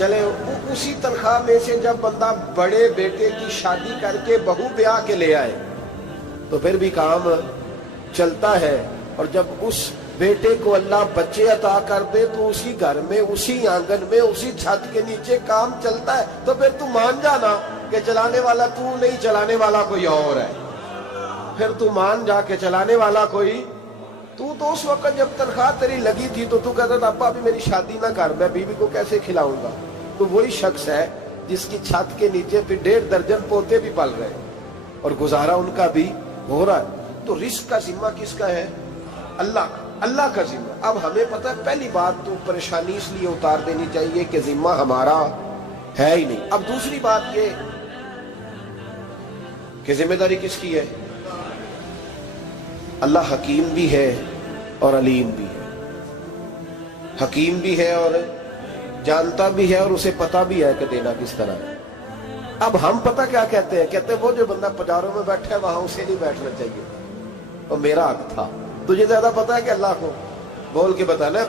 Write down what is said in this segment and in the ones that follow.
چلے اسی تنخواہ میں سے جب بندہ بڑے بیٹے کی شادی کر کے بہو بیاہ کے لے آئے تو پھر بھی کام چلتا ہے، اور جب اس بیٹے کو اللہ بچے عطا کر دے تو اسی گھر میں، اسی آنگن میں، اسی چھت کے نیچے کام چلتا ہے۔ تو پھر تو مان جانا کہ چلانے والا تو نہیں، چلانے والا کوئی اور ہے۔ پھر تو مان جا کے چلانے والا کوئی تو اس وقت جب تنخواہ تیری لگی تھی تو کہتا تھا ابا ابھی میری شادی نہ کر، میں بیوی کو کیسے کھلاؤں گا؟ تو وہی شخص ہے جس کی چھت کے نیچے پھر 1.5 درجن پوتے بھی پل رہے ہیں اور گزارا ان کا بھی ہو رہا ہے۔ تو رزق کا ذمہ کس کا ہے؟ اللہ کا، اللہ کا ذمہ۔ اب ہمیں پتہ ہے پہلی بات تو پریشانی اس لیے اتار دینی چاہیے کہ ذمہ ہمارا ہے ہی نہیں۔ اب دوسری بات یہ کہ ذمہ داری کس کی ہے؟ اللہ حکیم بھی ہے اور علیم بھی ہے، حکیم بھی ہے اور جانتا بھی ہے اور اسے پتا بھی ہے کہ دینا کس طرح ہے۔ اب ہم پتہ کیا کہتے ہیں؟ کہتے ہیں وہ جو بندہ پجاروں میں بیٹھا ہے وہاں اسے نہیں بیٹھنا چاہیے، اور میرا حق تھا۔ تجھے زیادہ پتا ہے کہ اللہ کو؟ بول کے بتانا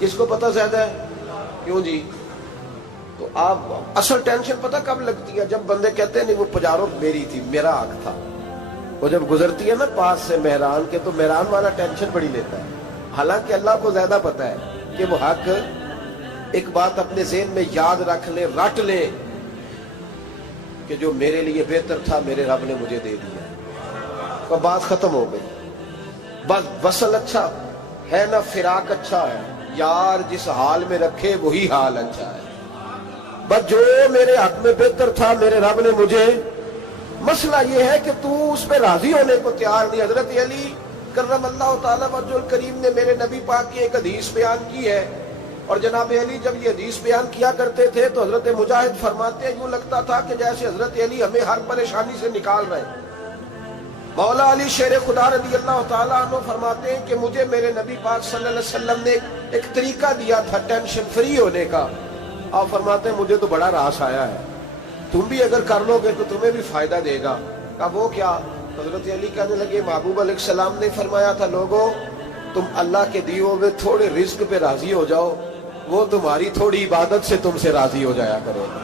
کس کو پتہ زیادہ ہے؟ کیوں جی؟ تو آپ اصل ٹینشن پتہ کب لگتی ہے؟ جب بندے کہتے ہیں نہیں وہ پجاروں میری تھی، میرا حق تھا۔ وہ جب گزرتی ہے نا پاس سے مہران کے تو مہران والا ٹینشن بڑی لیتا ہے، حالانکہ اللہ کو زیادہ پتا ہے کہ وہ حق۔ ایک بات اپنے ذہن میں یاد رکھ لے، رٹ لے کہ جو میرے لیے بہتر تھا میرے رب نے مجھے دے دیا، تو بات ختم ہو گئی۔ بس وصل اچھا ہے نہ فراق اچھا ہے، یار جس حال میں رکھے وہی حال اچھا ہے۔ بس جو میرے حق میں بہتر تھا میرے رب نے مجھے، مسئلہ یہ ہے کہ تو اس پہ راضی ہونے کو تیار نہیں۔ حضرت علی کرم اللہ تعالیٰ وجہ الکریم نے میرے نبی پاک کی ایک حدیث بیان کی ہے، اور جناب علی جب یہ حدیث بیان کیا کرتے تھے تو حضرت مجاہد فرماتے ہیں یوں لگتا تھا کہ جیسے حضرت علی ہمیں ہر پریشانی سے نکال رہے ہیں۔ مولا علی شیر خدا رضی اللہ تعالیٰ عنہ فرماتے ہیں کہ مجھے میرے نبی پاک صلی اللہ علیہ وسلم نے ایک طریقہ دیا تھا ٹینشن فری ہونے کا۔ آپ فرماتے ہیں مجھے تو بڑا راس آیا ہے، تم بھی اگر کر لو گے تو تمہیں بھی فائدہ دے گا۔ کہا وہ کیا؟ حضرت علی کہنے لگے محبوب علیہ السلام نے فرمایا تھا لوگوں تم اللہ کے دیے ہوئے تھوڑے رزق پہ راضی ہو جاؤ، وہ تمہاری تھوڑی عبادت سے تم سے راضی ہو جایا کرے گا۔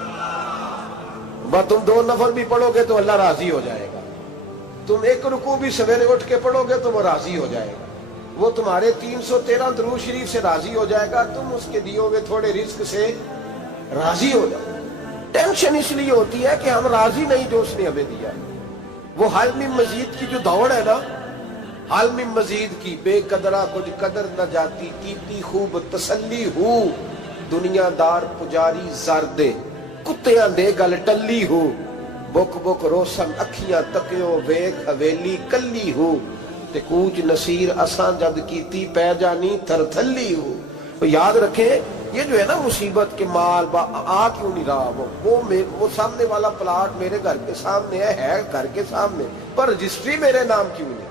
بس تم 2 نفل بھی پڑھو گے تو اللہ راضی ہو جائے گا، تم 1 رکوع بھی سویرے اٹھ کے پڑھو گے تو وہ راضی ہو جائے گا، وہ تمہارے 313 درود شریف سے راضی ہو جائے گا، تم اس کے دیے ہوئے تھوڑے رزق سے راضی ہو جاؤ۔ ٹینشن اس لیے ہوتی ہے کہ ہم راضی نہیں جو اس نے ہمیں دیا۔ وہ حال میں مزید کی جو دوڑ ہے نا، حال میں مزید کی، بے قدرہ کچھ قدر نہ جاتی، کیتی خوب تسلی ہو، دنیا دار پجاری زردے، کتیاں دے گل ٹلی ہو، بک بک روشن اکھیاں تکیو ویک حویلی کلی ہو، تے کوچ نصیر اساں جد کیتی پہ جانی تھر تھلی ہو۔ تو یاد رکھیں یہ جو ہے نا مصیبت کے مال آ کیوں نہیں رہا، وہ سامنے والا پلاٹ میرے گھر کے سامنے ہے گھر کے سامنے، پر رجسٹری میرے نام کیوں نہیں؟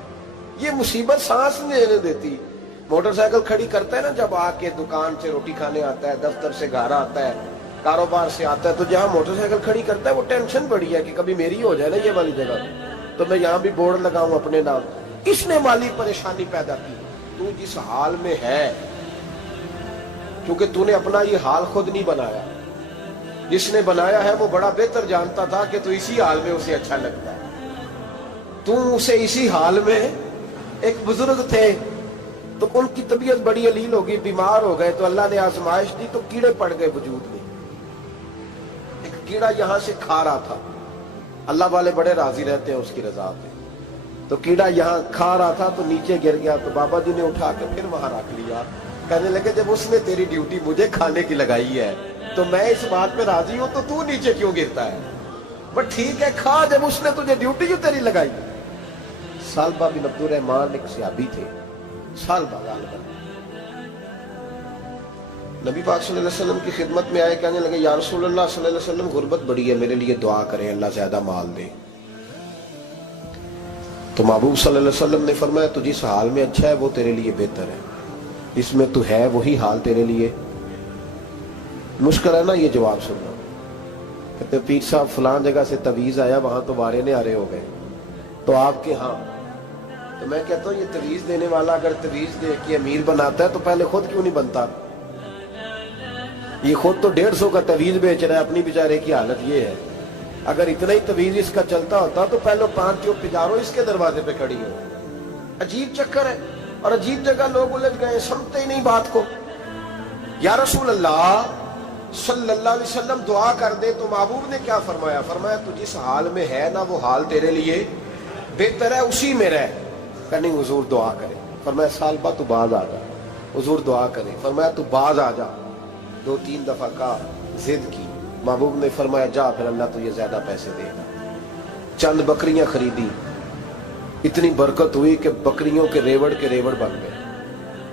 یہ مصیبت سانس نہیں لینے دیتی۔ موٹر سائیکل کھڑی کرتا ہے نا جب آ کے دکان سے روٹی کھانے آتا ہے، دفتر سے گھر آتا ہے، کاروبار سے آتا ہے، تو جہاں موٹر سائیکل کھڑی کرتا ہے وہ ٹینشن بڑی ہے کہ کبھی میری ہو جائے نا یہ والی جگہ، تو میں یہاں بھی بورڈ لگاؤں اپنے نام۔ اس نے مالی پریشانی پیدا کی۔ تو جس حال میں ہے، کیونکہ تو نے اپنا یہ حال خود نہیں بنایا، جس نے بنایا ہے وہ بڑا بہتر جانتا تھا کہ تو اسی حال میں اسے اچھا لگتا ہے۔ تو اسے اسی حال میں، ایک بزرگ تھے تو ان کی طبیعت بڑی علیل ہو گئی، بیمار ہو گئے، تو اللہ نے آزمائش دی تو کیڑے پڑ گئے وجود میں۔ ایک کیڑا یہاں سے کھا رہا تھا، اللہ والے بڑے راضی رہتے ہیں اس کی رضا پہ، تو کیڑا یہاں کھا رہا تھا تو نیچے گر گیا، تو بابا جی نے اٹھا کے پھر وہاں رکھ لیا۔ کہنے لگے جب اس نے تیری ڈیوٹی مجھے کھانے کی لگائی ہے تو میں اس بات پہ راضی ہوں، تو نیچے کیوں گرتا ہے؟ بس ٹھیک ہے کھا، جب اس نے تجھے ڈیوٹی جو تیری لگائی۔ سالبہ بن عبد الرحمن ایک صحابی تھے، سالبہ غالباً، نبی پاک صلی اللہ علیہ وسلم کی خدمت میں آئے، کہنے لگے یا رسول اللہ صلی اللہ علیہ وسلم غربت بڑی ہے، میرے لیے دعا کریں اللہ زیادہ مال دے۔ تو محبوب صلی اللہ علیہ وسلم نے فرمایا تو جس حال میں اچھا ہے وہ تیرے لیے بہتر ہے، اس میں تو ہے وہی حال تیرے لیے۔ مشکل ہے نا یہ جواب سننا؟ کہتے پیر صاحب فلان جگہ سے تویز آیا، وہاں تو بارے نے آرے ہو گئے، تو آپ کے ہاں؟ تو میں کہتا ہوں یہ تویز دینے والا اگر تویز دے کے امیر بناتا ہے تو پہلے خود کیوں نہیں بنتا؟ یہ خود تو 150 کا تویز بیچ رہا ہے, اپنی بیچارے کی حالت یہ ہے. اگر اتنا ہی تویز اس کا چلتا ہوتا تو پہلے 5 جو پجاروں اس کے دروازے پہ کھڑی ہو. عجیب چکر ہے اور عجیب جگہ لوگ الجھ گئے, سمجھتے ہی نہیں بات کو. یا رسول اللہ صلی اللہ علیہ وسلم دعا کر دے تو محبوب نے کیا فرمایا؟ فرمایا تو جس حال میں ہے نا وہ حال تیرے لیے بہتر ہے, اسی میں رہ. کہ نہیں حضور دعا کرے. فرمایا سال بعد تو باز آ جا. حضور دعا کرے. فرمایا تو باز آ جا. 2-3 دفعہ کا ضد کی. محبوب نے فرمایا جا پھر اللہ تجھے زیادہ پیسے دے گا. چند بکریاں خریدی, اتنی برکت ہوئی کہ بکریوں کے ریوڑ بن گئے.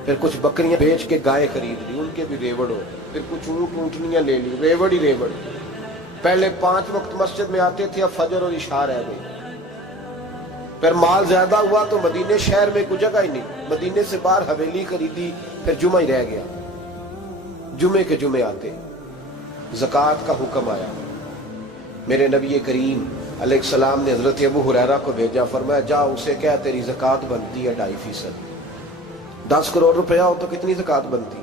پھر کچھ بکریاں بیچ کے گائے خرید لی, ان کے بھی ریوڑ ہو. پھر کچھ اونٹ اونٹنیاں لے لی, ریوڑ ہی ریوڑ. پہلے 5 وقت مسجد میں آتے تھے, اب فجر اور عشاء رہ گئی. پھر مال زیادہ ہوا تو مدینے شہر میں کوئی جگہ ہی نہیں, مدینے سے باہر حویلی خریدی, پھر جمعہ ہی رہ گیا. جمعے کے جمعے آتے. زکوٰۃ کا حکم آیا. میرے نبی کریم علیہ السلام نے حضرت ابو ہریرہ کو بھیجا. فرمایا جا اسے کہہ تیری زکوٰۃ بنتی ہے 2.5%. 10 کروڑ روپیہ ہو تو کتنی زکوٰۃ بنتی؟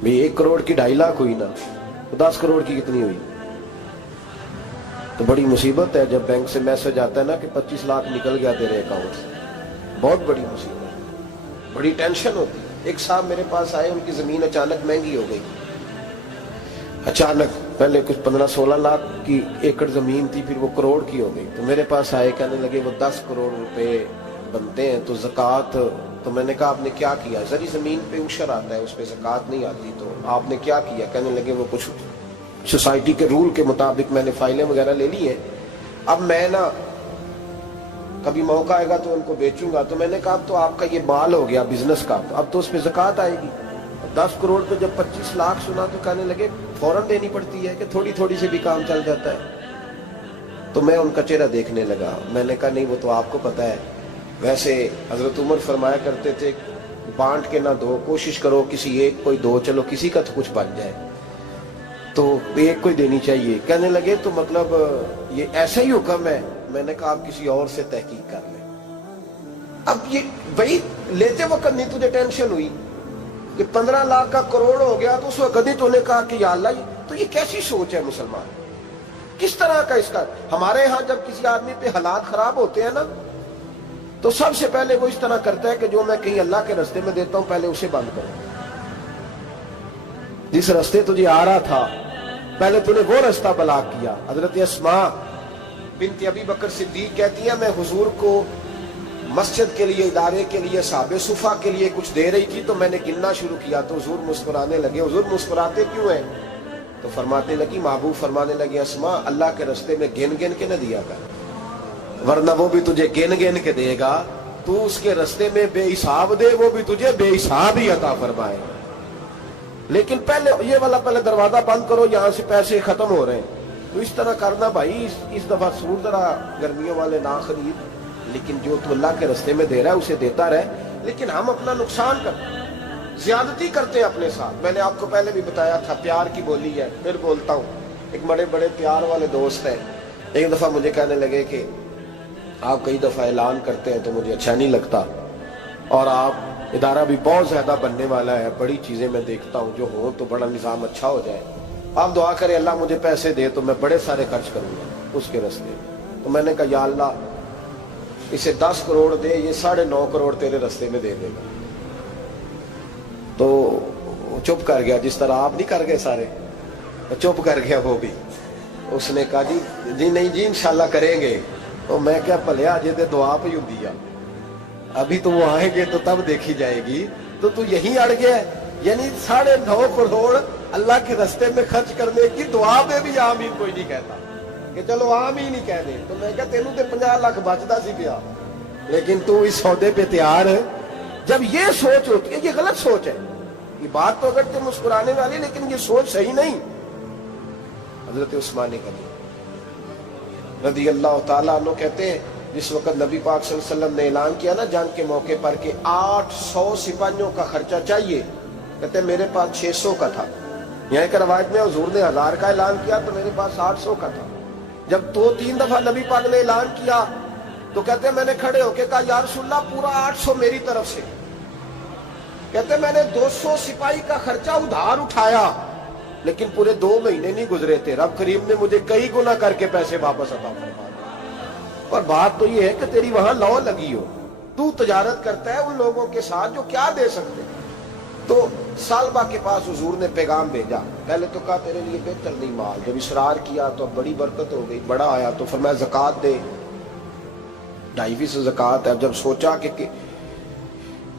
بھئی 1 کروڑ کی 2.5 لاکھ ہوئی نا, تو 10 کروڑ کی کتنی ہوئی؟ تو بڑی مصیبت ہے جب بینک سے میسج آتا ہے نا کہ 25 لاکھ نکل گیا تیرے اکاؤنٹ سے. بہت بڑی مصیبت, بڑی ٹینشن ہوتی. ایک صاحب میرے پاس آئے, ان کی زمین اچانک مہنگی ہو گئی. اچانک پہلے کچھ 15-16 لاکھ کی ایکڑ زمین تھی, پھر وہ کروڑ کی ہو گئی. تو میرے پاس آئے, کہنے لگے وہ 10 کروڑ روپے بنتے ہیں تو زکوٰۃ. تو میں نے کہا آپ نے کیا کیا؟ زری زمین پہ عشر آتا ہے, اس پہ زکوٰۃ نہیں آتی, تو آپ نے کیا کیا؟ کہنے لگے وہ کچھ سوسائٹی کے رول کے مطابق میں نے فائلیں وغیرہ لے لی ہیں, اب میں نا کبھی موقع آئے گا تو ان کو بیچوں گا. تو میں نے کہا اب تو آپ کا یہ مال ہو گیا بزنس کا, اب تو اس پہ زکوٰۃ آئے گی. 10 کروڑ پہ جب 25 لاکھ سنا تو کہنے لگے فوراً دینی پڑتی ہے کہ تھوڑی تھوڑی سے بھی کام چل جاتا ہے. تو میں ان کا چہرہ دیکھنے لگا. میں نے کہا نہیں وہ تو آپ کو پتا ہے, ویسے حضرت عمر فرمایا کرتے تھے بانٹ کے نہ دو, کوشش کرو کسی ایک کوئی دو, چلو کسی کا تو کچھ بن جائے, تو ایک کوئی دینی چاہیے. کہنے لگے تو مطلب یہ ایسا ہی حکم ہے؟ میں نے کہا آپ کسی اور سے تحقیق کر لیں. اب یہ وہی لیتے وقت نہیں تجھے ٹینشن ہوئی کہ 15 لاکھ کا کروڑ ہو گیا, تو اس وقت کبھی تو نے کہا کہ یا اللہ, تو یہ کیسی سوچ ہے مسلمان, کس طرح کا اس کا. ہمارے ہاں جب کسی آدمی پہ حالات خراب ہوتے ہیں نا, تو سب سے پہلے وہ اس طرح کرتا ہے کہ جو میں کہیں اللہ کے راستے میں دیتا ہوں پہلے اسے بند کرو. جس راستے تجھے آ رہا تھا پہلے تو نے وہ راستہ بلاک کیا. حضرت اسماء بنت ابی بکر صدیق کہتی ہیں میں حضور کو مسجد کے لیے, ادارے کے لیے, صحابہ صفا کے لیے کچھ دے رہی تھی, تو میں نے گننا شروع کیا تو حضور مسکرانے لگے. حضور مسکراتے کیوں ہیں؟ تو فرمانے لگی, محبوب فرمانے لگے اسماء اللہ کے راستے میں گن گن کے نہ دیا کر, ورنہ وہ بھی تجھے گن گن کے دے گا. تو اس کے راستے میں بے حساب دے, وہ بھی تجھے بے حساب ہی عطا فرمائے. لیکن پہلے یہ والا پہلے دروازہ بند کرو, یہاں سے پیسے ختم ہو رہے ہیں. تو اس طرح کرنا بھائی. اس دفعہ سور ذرا گرمیوں والے نہ خرید, لیکن جو تو اللہ کے راستے میں دے رہا ہے اسے دیتا رہے. لیکن ہم اپنا نقصان کرتے ہیں, زیادتی کرتے ہیں اپنے ساتھ. میں نے آپ کو پہلے بھی بتایا تھا پیار کی بولی ہے, پھر بولتا ہوں. ایک بڑے بڑے پیار والے دوست ہیں, ایک دفعہ مجھے کہنے لگے کہ آپ کئی دفعہ اعلان کرتے ہیں تو مجھے اچھا نہیں لگتا, اور آپ ادارہ بھی بہت زیادہ بننے والا ہے, بڑی چیزیں میں دیکھتا ہوں جو ہوں تو بڑا نظام اچھا ہو جائے, آپ دعا کریں اللہ مجھے پیسے دے تو میں بڑے سارے خرچ کروں گا اس کے راستے. تو میں نے کہا یا اللہ اسے 10 کروڑ دے, یہ 9.5 کروڑ تیرے راستے میں دے دے گا. تو چپ کر گیا, جس طرح آپ نہیں کر گئے سارے, چپ کر گیا وہ بھی. اس نے کہا جی نہیں جی انشاءاللہ کریں گے. تو میں کیا بھلیا جی دعا پہ ہوں دیا, ابھی تو وہ آئیں گے تو تب دیکھی جائے گی. تو یہیں اڑ گیا, یعنی 9.5 کروڑ اللہ کے راستے میں خرچ کرنے کی دعا میں بھی آمین کوئی نہیں کہتا کہ چلو آمین ہی کہہ دیں. تو میں کہا تینوں تے 50 لاکھ بچتا سی پیا, لیکن تو اس سودے پہ تیار ہے. جب یہ سوچ ہوتی ہے, یہ غلط سوچ ہے. یہ بات تو اگر تم مسکرانے والی, لیکن یہ سوچ صحیح نہیں. حضرت عثمان غنی رضی اللہ تعالیٰ عنہ کہتے ہیں جس وقت نبی پاک صلی اللہ علیہ وسلم نے اعلان کیا نا جنگ کے موقع پر کہ 800 سپاہیوں کا خرچہ چاہیے, کہتے ہیں میرے پاس 600 کا تھا. یہاں ایک روایت میں حضور نے 1000 کا اعلان کیا تو میرے پاس 800 کا تھا. جب 2-3 دفعہ نبی پاک نے اعلان کیا تو کہتے ہیں میں نے کھڑے ہو کے کہا یا رسول اللہ پورا 800 میری طرف سے. کہتے میں نے 200 سپاہی کا خرچہ ادھار اٹھایا لیکن پورے 2 مہینے نہیں گزرے تھے، رب کریم نے مجھے کئی گنا کر کے پیسے واپس عطا فرما دیے۔ اور بات تو یہ ہے کہ تیری وہاں لو لگی ہو، تو تجارت کرتا ہے ان لوگوں کے ساتھ جو کیا دے سکتے۔ تو سالبہ کے پاس حضور نے پیغام بھیجا، پہلے تو کہا تیرے لیے بہتر نہیں مال، جب اصرار کیا تو اب بڑی برکت ہو گئی، بڑا آیا تو فرمایا زکوٰۃ دے، 2.5 زکوٰۃ ہے۔ جب سوچا کہ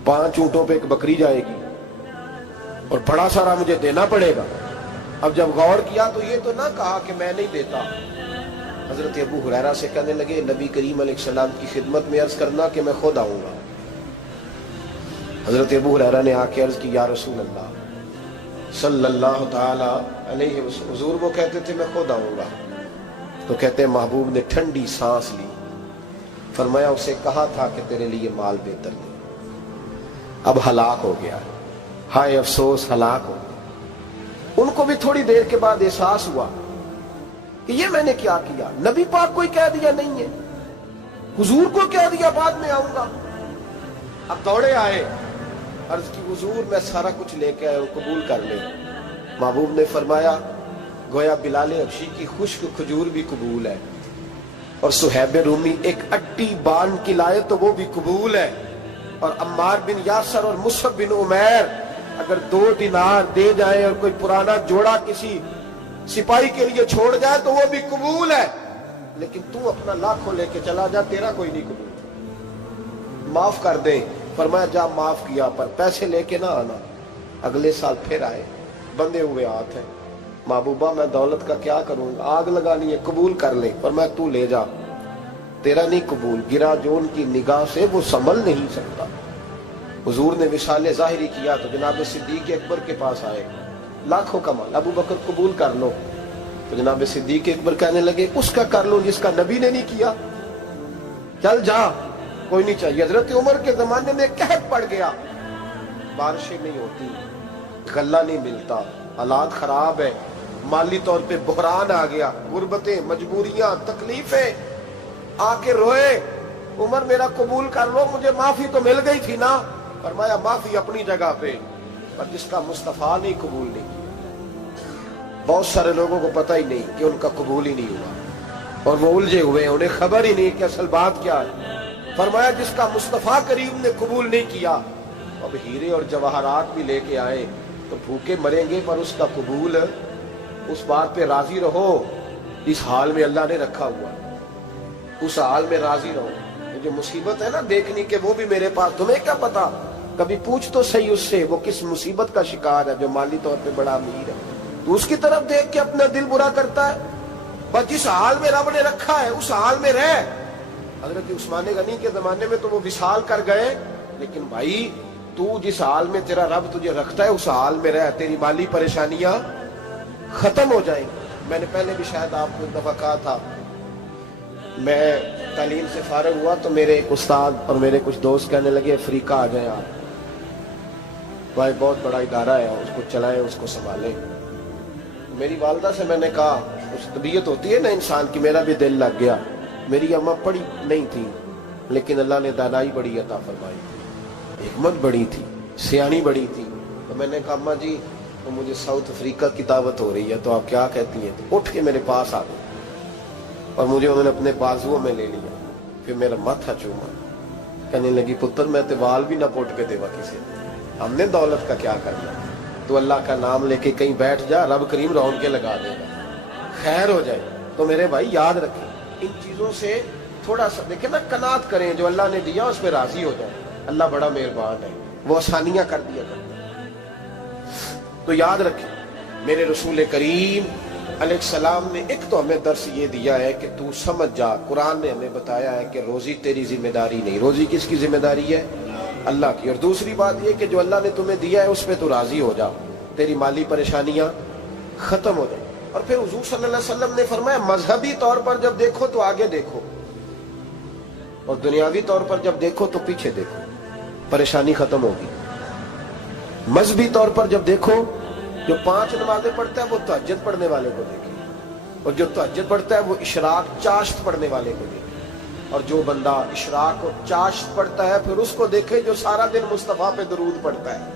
5 اونٹوں پہ ایک بکری جائے گی اور بڑا سارا مجھے دینا پڑے گا، اب جب غور کیا تو یہ تو نہ کہا کہ میں نہیں دیتا۔ حضرت ابو ہریرہ سے کہنے لگے نبی کریم علیہ السلام کی خدمت میں عرض کرنا کہ میں خود آؤں گا۔ حضرت ابو ہریرہ نے آ کے عرض کی یا رسول اللہ صلی اللہ تعالی علیہ وسلم، حضور وہ کہتے تھے میں خود آؤں گا، تو کہتے ہیں محبوب نے ٹھنڈی سانس لی، فرمایا اسے کہا تھا کہ تیرے لیے مال بہتر نہیں، اب ہلاک ہو گیا، ہائے افسوس ہلاک ہو گیا۔ ان کو بھی تھوڑی دیر کے بعد احساس ہوا کہ یہ میں نے کیا کیا، نبی پاک کو ہی کہہ دیا نہیں ہے، حضور کو کہہ دیا بعد میں آؤں گا۔ اب دوڑے آئے، عرض کی حضور میں سارا کچھ لے کے آئے ہوں، قبول کر لیں۔ محبوب نے فرمایا گویا بلال حبشی کی خشک کھجور بھی قبول ہے، اور صہیب رومی ایک اٹی بان کی لائے تو وہ بھی قبول ہے، اور عمار بن یاسر اور مصعب بن عمیر اگر 2 دینار دے جائیں اور کوئی پرانا جوڑا کسی سپاہی کے لیے چھوڑ جائے تو وہ بھی قبول ہے، لیکن تو اپنا لاکھوں لے کے چلا جا، تیرا کوئی نہیں قبول، معاف کر دیں۔ فرمایا جا معاف کیا، پر پیسے لے کے نہ آنا۔ اگلے سال پھر آئے، بندے ہوئے ہاتھ ہیں، محبوبہ میں دولت کا کیا کروں گا، آگ لگانی ہے، قبول کر لیں۔ فرمایا تو لے جا، تیرا نہیں قبول، گرا جو ان کی نگاہ سے وہ سنبھل نہیں سکتا۔ حضور نے وصال ظاہری کیا تو جناب صدیق اکبر کے پاس آئے، لاکھوں کا مال، ابو بکر قبول کر لو، تو جناب صدیق اکبر کہنے لگے اس کا کر لو جس کا نبی نے نہیں کیا، چل جا کوئی نہیں چاہیے۔ حضرت عمر کے زمانے میں قحط پڑ گیا، بارشیں نہیں ہوتی، غلہ نہیں ملتا، حالات خراب ہے، مالی طور پہ بحران آ گیا، غربتیں، مجبوریاں، تکلیفیں، آ کے روئے، عمر میرا قبول کر لو، مجھے معافی تو مل گئی تھی نا۔ فرمایا معافی اپنی جگہ پہ، پر جس کا مصطفیٰ نہیں قبول نہیں کیا۔ بہت سارے لوگوں کو پتہ ہی نہیں کہ ان کا قبول ہی نہیں ہوا، اور وہ الجھے ہوئے ہیں، انہیں خبر ہی نہیں کہ اصل بات کیا ہے۔ فرمایا جس کا مصطفیٰ کریم نے قبول نہیں کیا، اب ہیرے اور جواہرات بھی لے کے آئے تو بھوکے مریں گے، پر اس کا قبول، اس بات پہ راضی رہو، اس حال میں اللہ نے رکھا ہوا، اس حال میں راضی رہو۔ یہ جو مصیبت ہے نا دیکھنی کہ وہ بھی میرے پاس، تمہیں کیا پتا، کبھی پوچھ تو صحیح اس سے وہ کس مصیبت کا شکار ہے، جو مالی طور پہ بڑا امیر ہے، تو اس کی طرف دیکھ کے اپنا دل برا کرتا ہے۔ بس جس حال میں رب نے رکھا ہے اس حال میں رہ۔ حضرت عثمان غنی کے زمانے میں تو وہ وصال کر گئے، لیکن بھائی تو جس حال میں تیرا رب تجھے رکھتا ہے اس حال میں رہ، تیری مالی پریشانیاں ختم ہو جائیں گی۔ میں نے پہلے بھی شاید آپ کو ایک دفعہ کہا تھا، میں تعلیم سے فارغ ہوا تو میرے ایک استاد اور میرے کچھ دوست کہنے لگے افریقہ آ جائیں آپ، بھائی بہت بڑا ادارہ ہے، اس کو چلائیں، اس کو سنبھالیں۔ میری والدہ سے میں نے کہا، اس طبیعت ہوتی ہے نا انسان کی، میرا بھی دل لگ گیا۔ میری اماں پڑھی نہیں تھی لیکن اللہ نے دانائی بڑی عطا فرمائی تھی، حکمت بڑی تھی، سیانی بڑی تھی۔ تو میں نے کہا اماں جی تو مجھے ساؤتھ افریقہ کی دعوت ہو رہی ہے، تو آپ کیا کہتی ہیں؟ تو اٹھ کے میرے پاس آ گئی اور مجھے انہوں نے اپنے بازوؤں میں لے لیا، پھر میرا ماتھا چوما، کہنے لگی پتر میں تے وال بھی نہ پوٹ کے دیوا کسی، ہم نے دولت کا کیا کرنا، تو اللہ کا نام لے کے کہیں بیٹھ جا، رب کریم رون کے لگا دے گا، خیر ہو جائے۔ تو میرے بھائی یاد رکھیں ان چیزوں سے تھوڑا سا دیکھیں نا، قناعت کریں، جو اللہ نے دیا اس پہ راضی ہو جائے، اللہ بڑا مہربان ہے، وہ آسانیاں کر دیا کرتا ہے۔ تو یاد رکھیں میرے رسول کریم علیہ السلام نے ایک تو ہمیں درس یہ دیا ہے کہ تو سمجھ جا، قرآن نے ہمیں بتایا ہے کہ روزی تیری ذمہ داری نہیں، روزی کس کی ذمہ داری ہے؟ اللہ کی۔ اور دوسری بات یہ کہ جو اللہ نے تمہیں دیا ہے اس پہ تو راضی ہو جا، تیری مالی پریشانیاں ختم ہو جائیں۔ اور پھر حضور صلی اللہ علیہ وسلم نے فرمایا مذہبی طور پر جب دیکھو تو آگے دیکھو، اور دنیاوی طور پر جب دیکھو تو پیچھے دیکھو، پریشانی ختم ہوگی۔ مذہبی طور پر جب دیکھو، جو 5 نمازیں پڑھتا ہے وہ تہجد پڑھنے والے کو دیکھے، اور جو تہجد پڑھتا ہے وہ اشراق چاشت پڑھنے والے کو دیکھے، اور جو بندہ اشراق اور چاشت پڑھتا ہے پھر اس کو دیکھے جو سارا دن مصطفیٰ پہ درود پڑھتا ہے۔